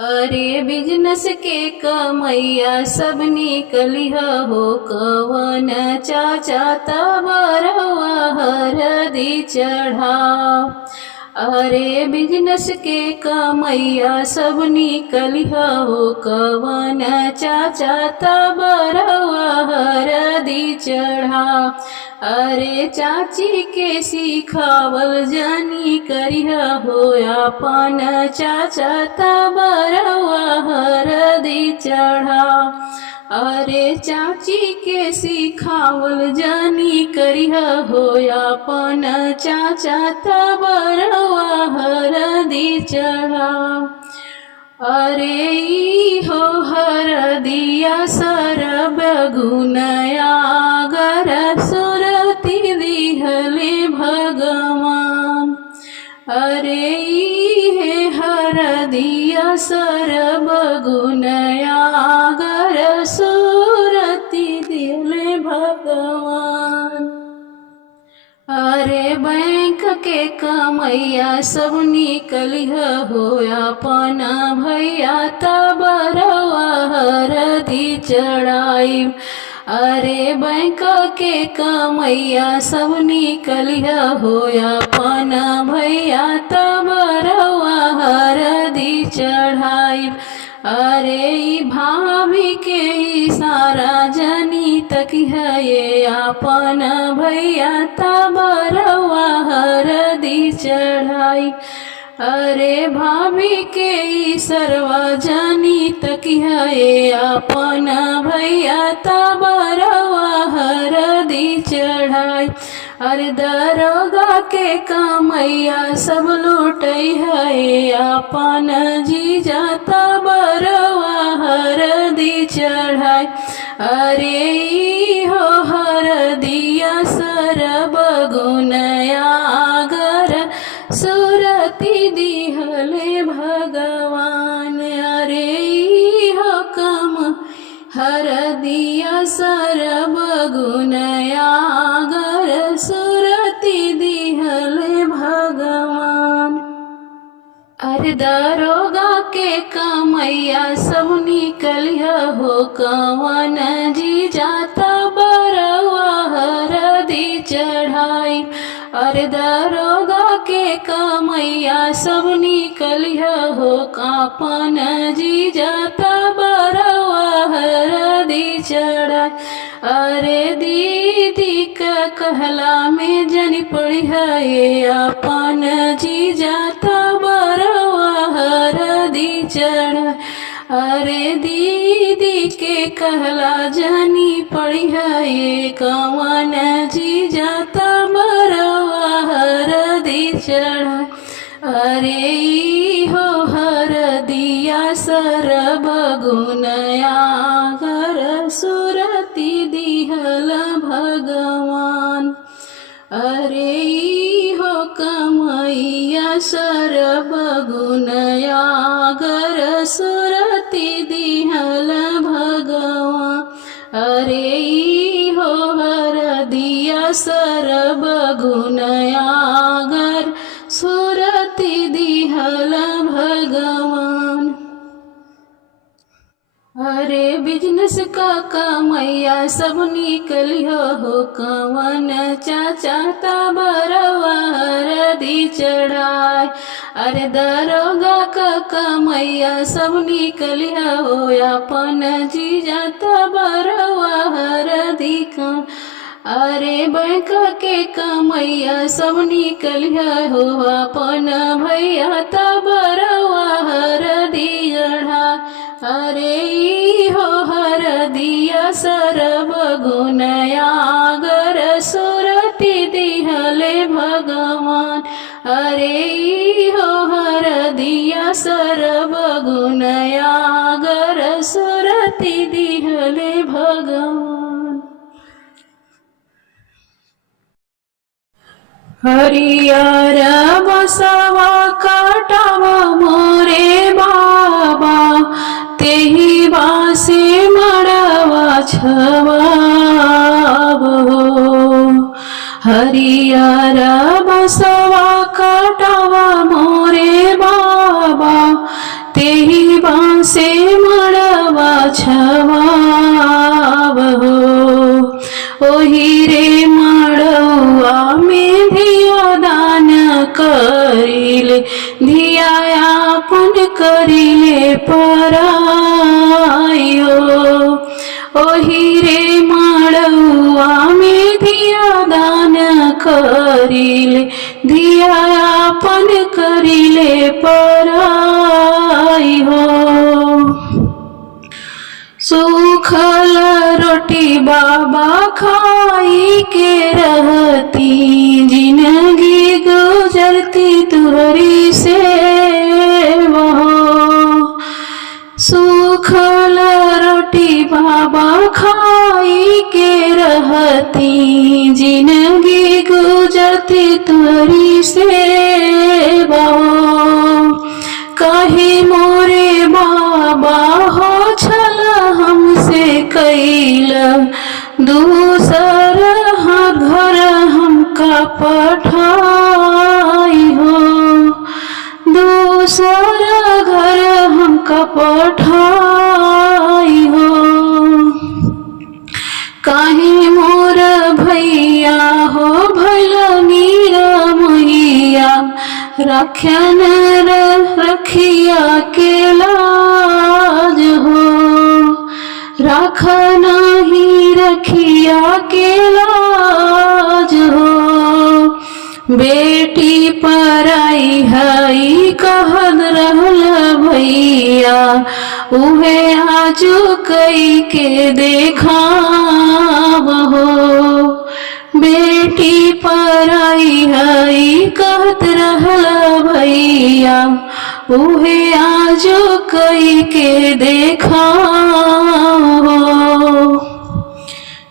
अरे बिजनेस के कमैया सब निकलिह हो कवन चाचा तबरवा हरदी चढ़ाव। अरे बिजनेस के कमैया सब निकलिह हो कवन चाचा तबरवा हरदी चढ़ाव। अरे चाची के सिखावल जानी करिह हो अपन चाचा तबरवा हरदी चढ़ाव। अरे चाची के सिखावल जानी करिह हो अपन चाचा तबरवा हरदी चढ़ाव। अरे हो हरदिया सरब गुनया गर सुरति दिहले भगवान। अरे हे हरदिया सरब गुनया गर सुरति दिहले भगवान। अरे बैंक के कमैया सब निकलिह हो अपन भैया तबरवा हरदी चढ़ाई। अरे बैंक के कमैया सब निकलिह हो अपन भैया तबरवा हरदी चढ़ाई। अरे भाभी के इशारा जनी तकिह ये अपन भैया तबरवा हरदी चढ़ाई। अरे भाभी के इसरवा जानी तकिह ये अपन भैया तबरवा हरदी चढ़ाई। अरे दरोगा के कमैया सब लुटई है अपन जीजा तबरवा हरदी चढ़ाई। अरे हो हरदिया सरब गुनया गर सुरति दिहले भगवान। अरे हो कम हरदिया सरब गुनया गर सुरति दिहले भगवान। अरे दरोगा के कमैया सब निकलिह हो कवन जीजा तबरवा हरदी चढ़ाई। अरे दरोगा के कमैया सब निकलिह हो कापन जीजा तबरवा हरदी चढ़ाई। अरे दीदी का कहला में जनी पड़ी है ये अपन जीजा तबरवा हरदी चढ़ाई। अरे दीदी के कहला जनी पड़ी है ये कवन जीजा तबरवा हरदी चढ़ाई। अरे हो हरदिया सरब गुनया गर सुरति दिहल भगवान। अरे हो कमैया सरब गुनया गर सुरति दिहल भगवान। अरे हो हरदिया सरब गुनया गर सुरति दिहल भगवान। अरे बिजनेस का कमैया सब निकलिह हो कवन चाचा तबरवा हरदी चढ़ाई। अरे दरोगा का कमैया सब निकलिह हो अपन जीजा तबरवा हरदी का। अरे बैंक के कमैया सब निकलिह हो अपन भैया तबरवा हरदी चढ़ाई। अरे हो हरदिया सरब गुनया गर सुरति दिहले भगवान। अरे हो हरदिया सरब गुनया गर सुरति दिहले भगवान। हरियर बसवा काटवा मोरे बाबा तेही बासे मड़वा छवाब हो। हरियर बसवा काटवा मोरे बाबा तेही बासे मड़वा छवावहो। ओही रे मड़वा में धिया दान करिले, धिया आपन करिले परायो। ओही रे मड़वा में धिया दान करिले, धिया आपन करिले परायो। सूखल रोटी बाबा खाई के रहती, जिंदगी गुजरती तुहरी सेवा। सूखल रोटी बाबा खाई के रहती, जिंदगी गुजरती तुहरी सेवा। कहे मोरे बाबा हो छल हमसे कैल, दूसर घर हमका पठाई हो, दूसर घर हमका पठाई हो। काहे मोर भैया हो भैल नीर मैया, रखन रखिया के लाज हो, रखना ही रखिया के लाज हो। बेटी पराई हई कहत रहल भैया, उहे आज कई के देखावहो। बेटी पराई हई कहत रहल भैया, उहे आज कई के देखावहो।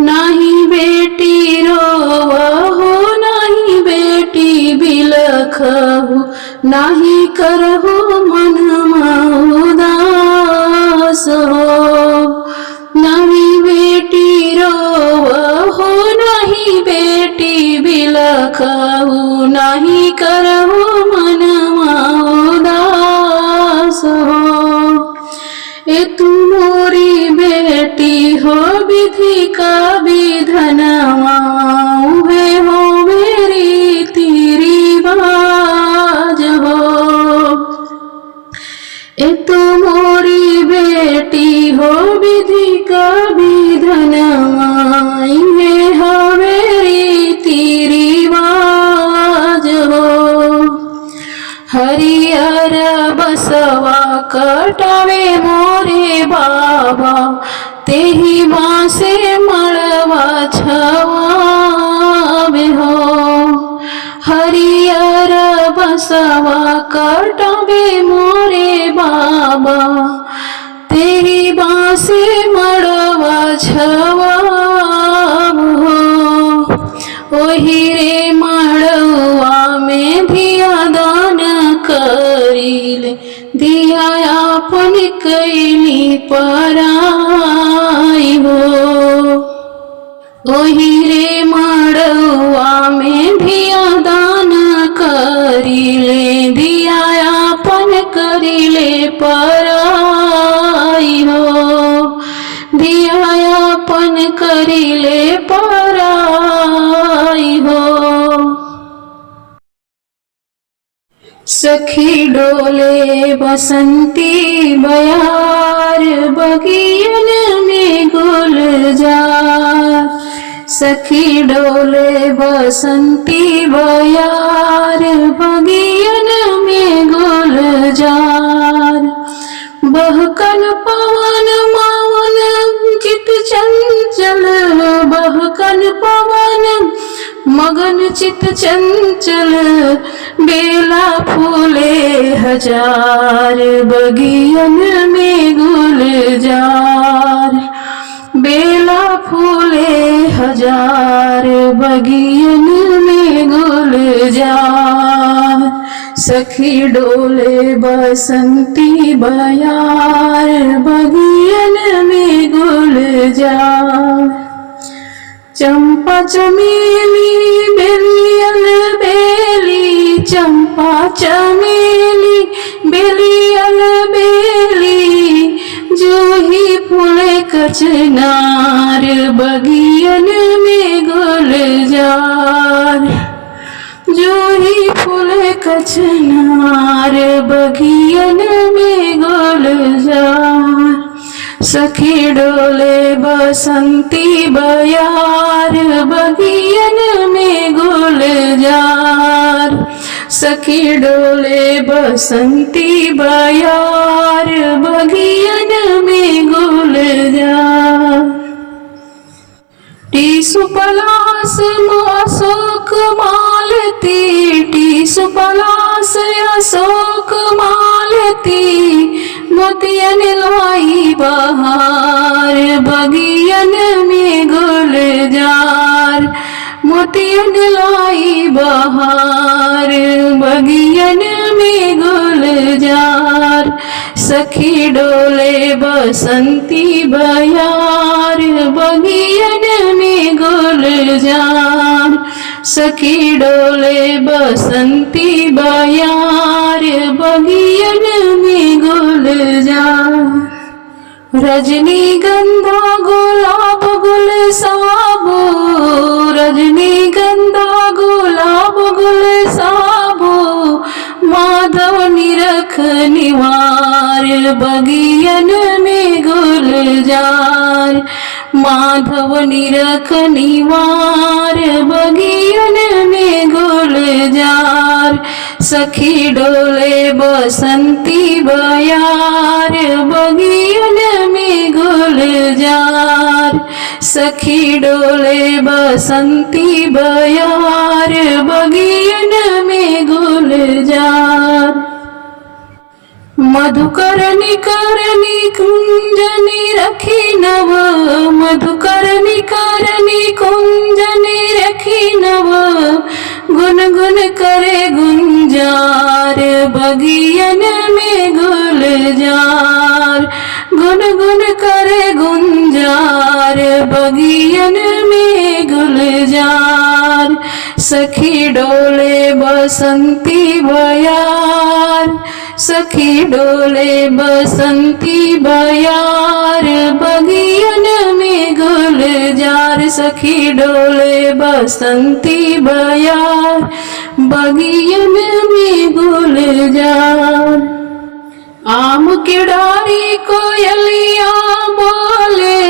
नाही बेटी रोवहो, नाही बेटी बिलखहु, नाही करहु मन उदास हो। नाही बेटी रोवहो, नाही बेटी बिलखहु, नाही करहु मन उदास हो। ए तू मोरी बेटी हो विधि का विधनवा, उहे हो मेरी तेरी बाज हो। ए तू मोरी बेटी हो विधि का विधनवा, इहे हो मेरी तेरी बाज हो। हरियर बसवा कटावे मोरे बाबा, तेही बासे मड़वा छवावे हो। हरियर बसवा कटावे मोरे बाबा, तेही बासे मड़वा छवावे हो। ओही रे मड़वा में धिया दान करिले, धिया आपन कैली पराई हो। ओही रे मड़वा में धिया दान करिले, धिया आपन करिले पराई हो, धिया आपन करिले पराई हो। सखी डोले बसंती बयार, बगियन में गुलजार। सखी डोले बसंती बयार, बगियन में गुलजार। बहकन पवन मावन चित चंचल, बहकन पवन मगन चित चंचल। बेला फूले हजार, बगियन में गुलजार। बेला फूले हजार, बगियन में गुलजार। सखी डोले बसंती बयार, बगियन में गुलजार। चंपा चमेली बेलियल बेली, चंपा चमेली बेलियल बेली। कचनार बगियन में गुलजार। जूही फूल कचनार बगियन में गुलजार। सखी डोले बसंती बयार बगियन में गुलजार। सखी डोले बसंती बयार बगियन में गुलजार। टीसु पलास अशोक मालती, टीसु पलास अशोक मालती, मोतियन लाई बहार बगियन में गुलजार। मोतियन लाई बहार बगियन में गुलजार। सखी डोले बसंती बयार बगियन में गुलजार। सखी डोले बसंती बयार बगियन में गुलजार। रजनीगंधा गुलाब गुल साबो, रजनीगंधा गुलाब गुल साबो, माधव निरख निवार बगियन में गुलजार। माधव निरख निवार बगियन में गुलजार। सखी डोले बसंती बयार बगियन में गुलजार। सखी डोले बसंती बयार बगियन में गुलजार। मधुकरणी करणी कुंजनी रखी नव, मधुकरणी करणी कुंजनी रखी नव, गुनगुन करे गुंजार बगियन में गुलजार। गुनगुन करे गुंजार बगियन में गुलजार। सखी डोले बसंती बयार, सखी डोले बसंती बयार बगियन में गुलजार। सखी डोले बसंती बयार बगियन में गुलजार। आम की डारी कोयलिया बोले,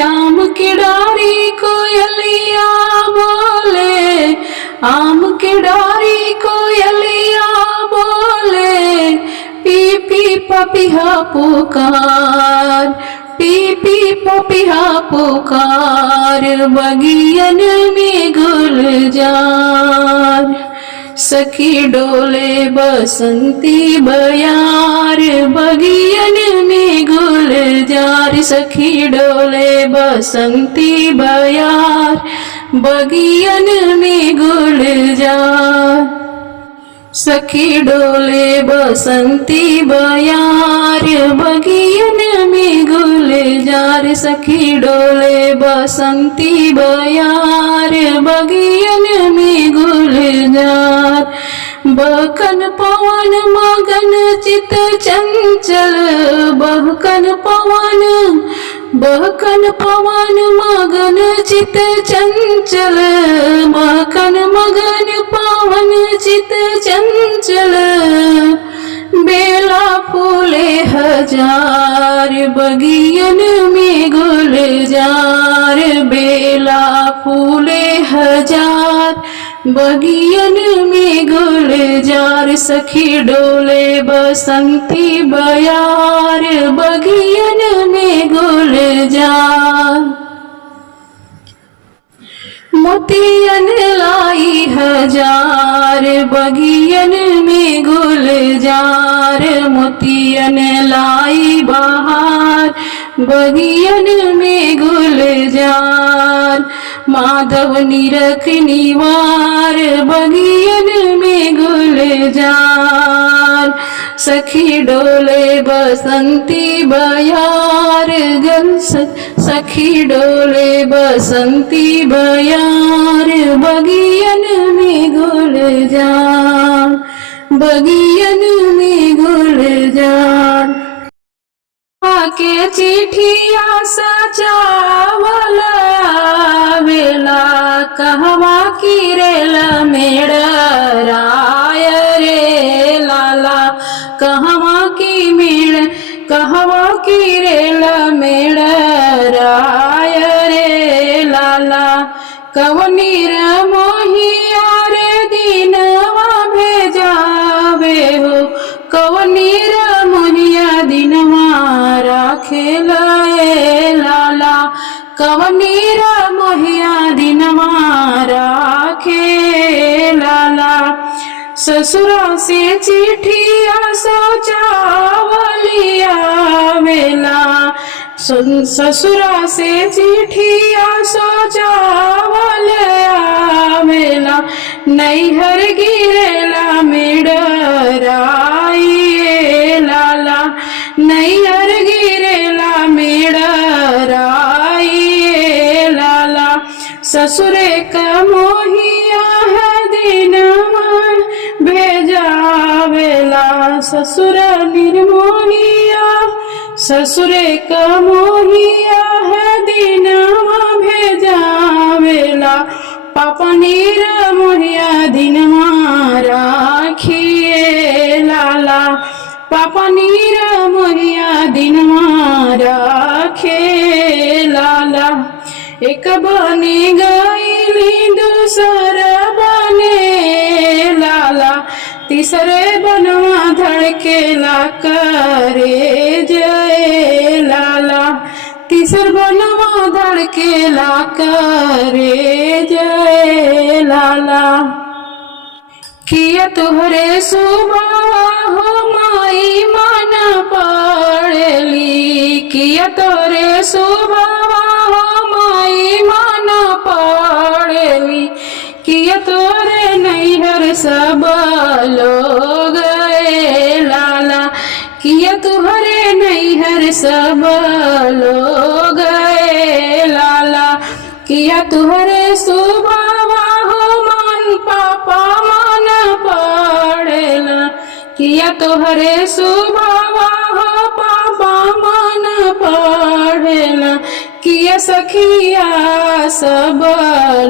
आम की डारी कोयलिया बोले, आम की डारी कोयलिया बोले, पी पी पपिहा पुकार, पी पी पपिहा पुकार बगियन में गुलजार। सखी डोले बसंती बयार बगियन में गुलजार। सखी डोले बसंती बयार बगियन में गुलजार। सखी डोले बसंती बयार बगियन में गुलजार। सखी डोले बसंती बयार बगियन में गुलजार। बहकन पवन मगन चित चंचल, बहकन पवन, बहकन पवन मगन चित चंचल, बहकन मगन पवन चित चंचल, बेला फूले हजार बगियन में गुलजार। बेला फूले हजार बगियन में गुलजार। सखी डोले बसंती बयार बगियन में गुलजार। मोतियन लाई हजार बगियन में गुलजार। मोतियन लाई बहार बगियन में गुलजार। माधव निरख निवार बगियन में गुलजार। सखी डोले बसंती बयार सखी डोले बसंती बयार बगियन में गुलजार। बगियन में गुलजार। के चिठिया सजावल आवेला कहवा किरेल मेड़राय रे लाला कहवा की मेड़ कहवा किरेल मेड़राय रे लाला कवनीर मोहिया रे दिनवा भेजावे हो कवनीर मोहिया दिनवा राखेला ए लाला कवनीर मोहिया दिनवा राखे लाला ससुरा से चिठिया सजावलिया वेला ससुरा से चिठिया सजावल आवेला नैहर गिरेला मेड़राई लाला नैहर गिरेला मेड़राई लाला ससुरे का मोहिया है दिनवा भेजावेला ससुर निर्मोहिया ससुरे का मोहिया है दिनवा भेजावेला पापा नीर मोहिया दिनवा राखिए लाला पापा नीर मोहिया दिनवा राखे लाला एक बने गईली दूसर बने लाला तीसरे बनवा धड़केला करे जय लाला तीसर बनवा धड़केला करे जय लाला किया तुहरे सुबह हो माई मन पड़ेली किया तोरे सुबह हो माई मन पड़ेली किया तोरे नैहर सब लोग लाला किया तुहरे नैहर सब लोग लाला किया तुहरे सुबह हो मन पापा मन पड़ेला किया तुहरे सुबह हो पापा मन पड़ेला किया सखिया सब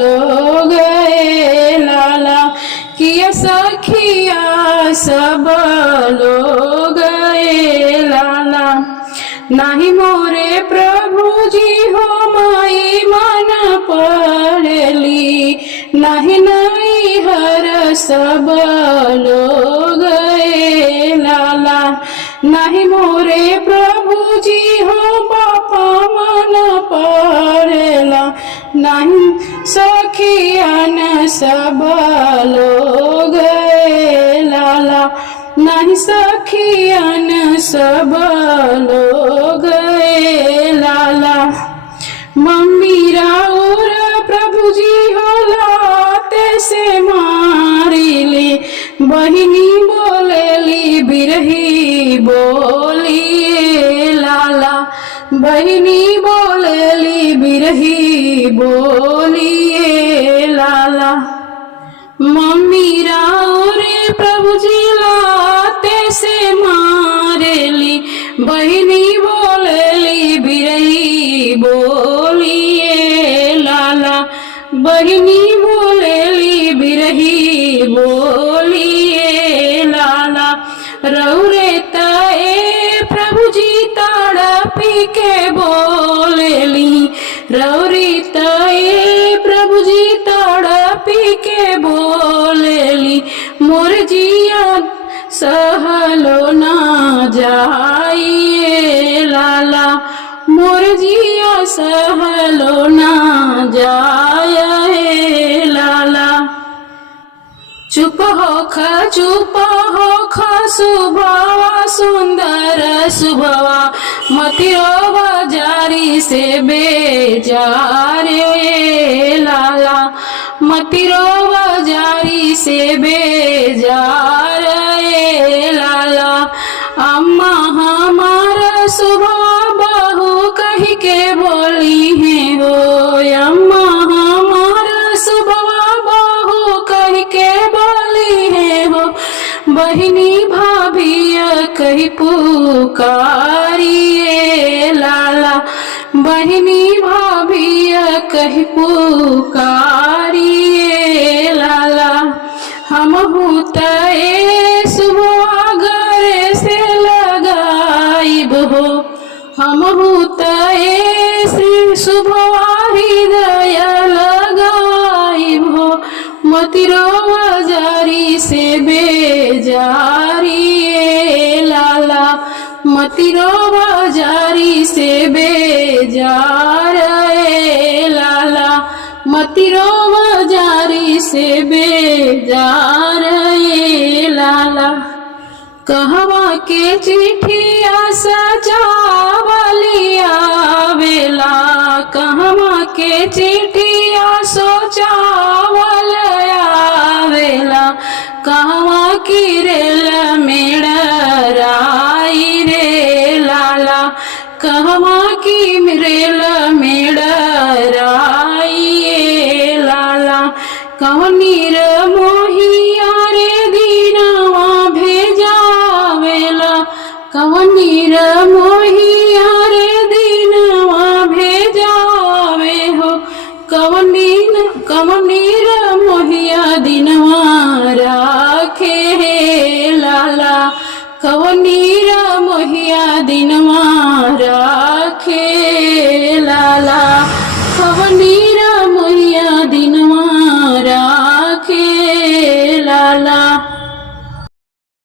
लोग लाला किया सखिया सब लोग लाला नाही मोरे प्रभु जी हो माई मन पड़ेली नाही नहीं हर सब लोग लाला नहीं मोरे प्रभु जी हो पापा मन पड़ेला नहीं सखियन सब लोग लाला नहीं सखियन सब लोग लाला मम्मी राउर प्रभु जी हो लाते से मारिली बहिनी बोलेली बिरही बोलिए लाला बहिनी बोलेली बिरही बोलिए लाला मम्मी राउरे प्रभु जी लाते से मारेली बहिनी बोलेली बिरही बोलिए लाला बहिनी बोलेली बिरही बोलिए लाला रौरे ताए प्रभु जी तड़पी के बोलेली रौरी ताए प्रभु जी तड़पी के बोलेली मोर जिया सहलो ना जाइए लाला मोर जिया सहलो ना जाए लाला चुप हो खा सुभवा सुंदर सुभवा मतियो बाजारी से बेजार ये लाला मतिरो बाजारी से बेजार ये लाला अम्मा हमारा सुभवा बहू कही के बोली है हो अम्मा हमारा सुभवा बहू कही के बोली है हो बहिनी भाभी कही पुकारिए बहिनी भाभिया कही पुकारिए लाला। हम भूतए सुबह घरे से लगाइब हो, हम भूतए से सुबह हृदय लगाइब हो। मतिरो बाजारी से बेजारिए लाला, मतिरो बाजारी से बेजार लाला, मतिरो बाजारी से बेजार लाला। कहवा के चिट्ठिया सजावलिया बेला, कहवा के चिट्ठिया सोचावलया बेला। कहवा की रेल मेड़राई रे लाला, कहवा की रेल मेड़राई लाला। कवनीर मोहिया रे दीनवा भेजावेला, कवनीर मोहिया रे दीनवा भेजावे हो। कवनीर मोहिया दिनवा राखे हे लाला, कवनीर मोहिया दिनवा